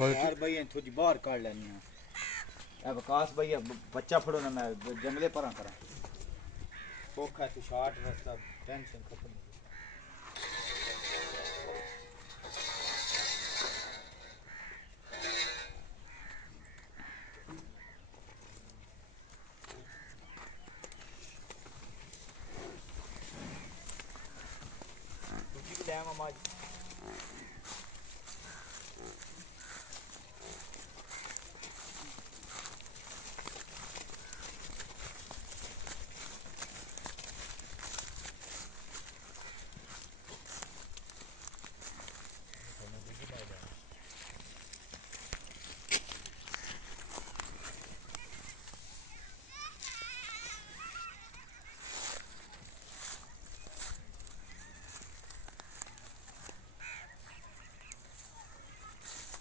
यार भाई थोड़ी बाहर काट लेनी है। ए विकास भाई बच्चा फड़ो ना, मैं जंगले पर करा भूखा है, तू शार्ट रास्ता टेंशन खत्म।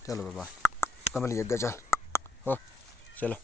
चलो बाबा कमली अग्गे चल हो चलो।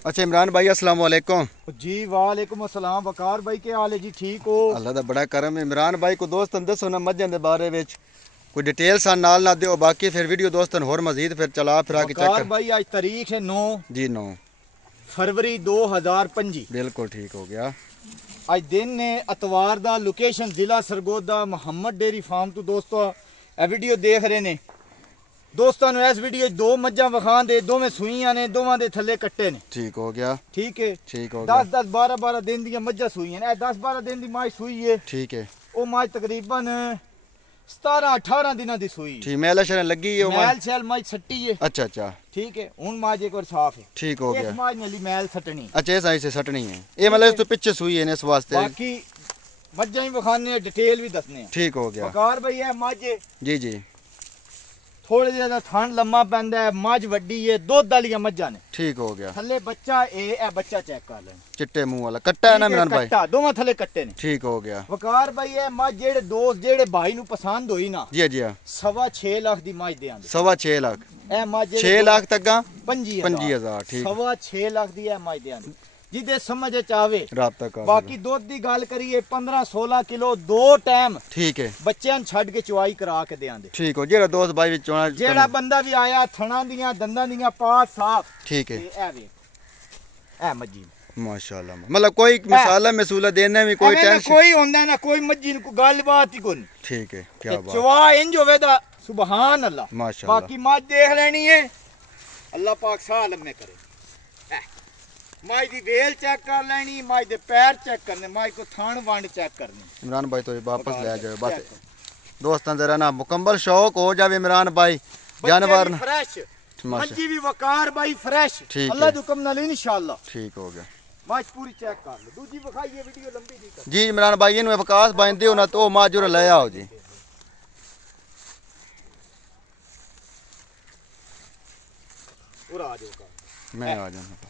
अच्छा इमरान भाई अस्सलाम वालेकुम। जी वालेकुम अस्सलाम। वकार भाई के हाल है जी? ठीक हो? अल्लाह दा बड़ा करम। इमरान भाई को दोस्तन दसो ना मज्जां दे बारे विच कोई डिटेल सा नाल ना दियो, बाकी फिर वीडियो दोस्तन होर मजीद फिर चला फिरा के चेक कर। भाई आज तारीख है 9 जी 9 फरवरी 2025। बिल्कुल ठीक हो गया। आज दिन ने अतवार दा, लोकेशन जिला सरगोदा, मोहम्मद डेयरी फार्म तो दोस्तों ए वीडियो देख रहे ने। दोस्तों इस वीडियो दो मज्जां विखान दे, दोवें सूईयां ने, दोवां दे थल्ले कट्टे ने। ठीक हो गया। ठीक है, ठीक हो गया। 10 12 दिन दी मज्जां सूईयां ने। 10 12 दिन दी माज सूई है। ठीक है। ओ माज तकरीबन 17 18 दिनां दी सूई। ठीक मैल शरण लगी है, मैल शैल माज सट्टी है। अच्छा अच्छा ठीक है, हुन माज एक बार साफ है। ठीक हो गया। एक माज ने मैल सटनी। अच्छा ऐसा से सटनी है, ये मतलब इस तो पीछे सूई है इस वास्ते। बाकी मज्जां ही विखाने, डिटेल भी दसने। ठीक हो गया। वकार भाई है मज जी जी थोड़े ज्यादा थान लम्मा पैंदा है, मज वड्डी है, दुध वाली मज्जां ने। ठीक हो गया। थल्ले बच्चा ए बच्चा चेक कर ले, चिट्टे मुंह वाला कट्टा है ना इमरान भाई? कट्टा दोवां थल्ले कट्टे ने। ठीक हो गया। वकार भाई है मज जेड़े दोस्त जेड़े भाई नु पसंद होई ना, जी जी 6.5 लाख दी मज देंगे। 6.5 लाख ए मज 6 लाख तक का 25,000। ठीक 6.5 लाख दी है मज देंगे जिदे समझ आवे रात तक। बाकी दूध दी गल करिए 15-16 किलो दो टाइम। ठीक है। बच्चें छड़ के चुवाई करा के देंगे। ठीक हो जेड़ा दोस्त भाई विच चोना जेड़ा बंदा भी आया थणा दियां दंदां दियां पास साफ। ठीक है। ए मज्जी माशाल्लाह, मतलब कोई मसाला मसूला देने में कोई टेंशन कोई होंदा ना, कोई मज्जी को गलबात ही कोई। ठीक है, क्या बात। चुवा इंज होवे दा सुभान अल्लाह माशाल्लाह। बाकी मज देख लेनी है, अल्लाह पाक साह लम्मे करे। माई दी वेल चेक कर लेनी, माई दे पैर चेक करने, माई को थान वांड चेक करनी। इमरान भाई तो वापस ले जाओ बस दोस्तों, जरा ना मुकम्मल शौक हो जावे इमरान भाई जानवर फ्रेश मज्जी भी वकार भाई फ्रेश अल्लाह दे हुक्म नाल इंशाअल्लाह। ठीक हो गया। माज पूरी चेक कर लो, दूजी दिखाइए वीडियो लंबी दी कर। जी इमरान भाई इनु वकास बांध दियो ना तो माजूर ले आओ जी। और आ जाओ मैं आ जाऊंगा।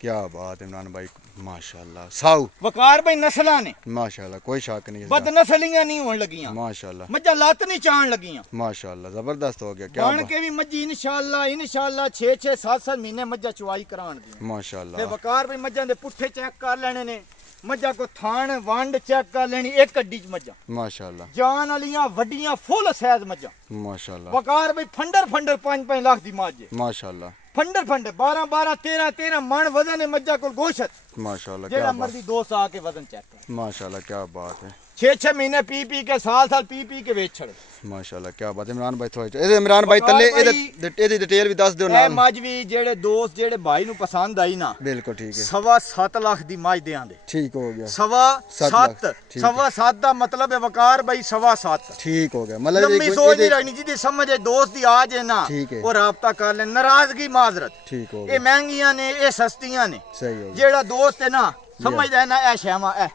क्या बात इमरान भाई माशाल्लाह। साऊ वकार भाई नस्लां ने माशाल्लाह, कोई शक नहीं। बद नस्लियां नहीं होने लगियां माशाल्लाह। मज्जा लात नहीं चाहन लगियां माशाल्लाह, जबरदस्त हो गया। क्या बन के भी मज्जी इंशाअल्लाह 6-6 7-7 महीने मज्जा चुवाई करान दी माशाल्लाह। ते वकार भाई मज्जा दे पुट्ठे चेक कर लेने ने, मज्जा को थान वांड चेक कर लेनी, एक अड्डी च मज्जा माशाल्लाह। जान वालियां वड्डियां फुल साइज मज्जा माशाल्लाह। वकार भाई फंडर 5-5 लाख दी मज्ज माशाल्लाह। फंडर 12 13 मन वजन है मज्जा को गोश्त माशाल्लाह। जेड़ा मर्जी दोस्त आके वजन चेक कर माशाल्लाह। क्या बात है। 6-6 महीने पी के साल पी के बेच छड़े माशाल्लाह। क्या बात है इमरान भाई। थोड़े ए इमरान भाई तले एदी डिटेल भी दस दियो ना। मज भी जेड़े दोस्त जेड़े भाई नु पसंद आई ना, बिल्कुल ठीक है। 7.25 लाख दी मज देंगे। ठीक हो गया। 7.5 दा मतलब है वकार भाई 7.25। ठीक हो गया। मतलब लंबी सोच नहीं रखनी, जिदी समझ है दोस्त दी आज है ना वो राब्ता कर ले, नाराजगी माजरत। ठीक हो गया। ये महंगियां ने, ये सस्तियां ने। सही हो गया। जेड़ा दोस्त है ना समझदा है ना ए शैमा ए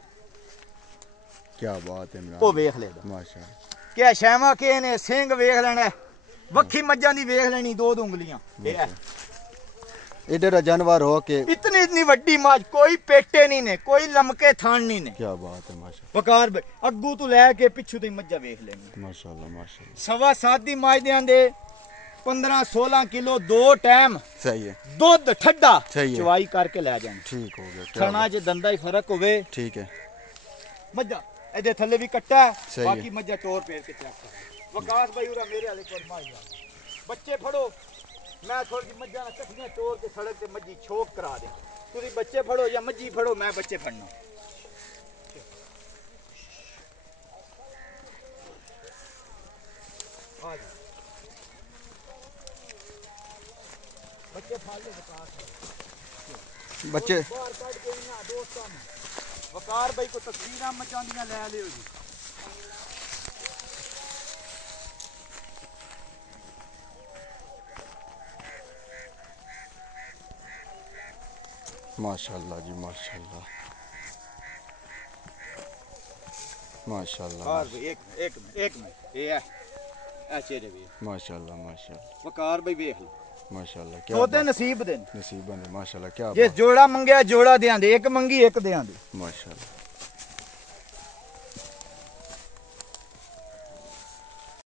क्या बात है इमरान ओ वेख लेदा माशाल्लाह। क्या शैमा के ने सिंह वेख लेना, वक्खी मज्जां दी वेख लेनी 2 उंगलियां ये है इधर जानवर हो के इतनी वड्डी मज कोई पेटे नहीं ने कोई लमके थान नहीं ने क्या बात है माशाल्लाह वकार भाई अग्गू तू लैके पिछू ती मज्जा वेख लेनी माशाल्लाह माशाल्लाह 7.25 दी मज देंदे 15-16 किलो 2 टाइम सही है दुध ठंडा सही है चवाई करके ले जान ठीक हो गया थना च दंदा ही फर्क होवे ठीक है मज्जा एदे थल्ले भी कट्टा है सही बाकी है। मज्जा टोर पेर के चेक कर वकास भाई उरा मेरे वाले कोल मार जा बच्चे फड़ो मैं थोड़ी सी मज्जा ना कट्ठियां टोर के सड़क ते मज्जी छोक करा दे तुसी बच्चे फड़ो या मज्जी फड़ो मैं बच्चे फड़ना आ जा बच्चे फाड़ ले वकास बच्चे बाहर काट के ना दोस्तां वकार भाई को तस्वीरां मचांदियां ले लियो जी माशाल्लाह जी माशाल्लाह माशाल्लाह और भी एक मिनट ये है ऐसे रे भी माशाल्लाह माशाल्लाह वकार भाई देख लो माशाल्लाह क्या सोते नसीब दे नसीब है माशाल्लाह क्या जिस जोड़ा मंगया जोड़ा देंदे एक मंगी एक देंदे माशाल्लाह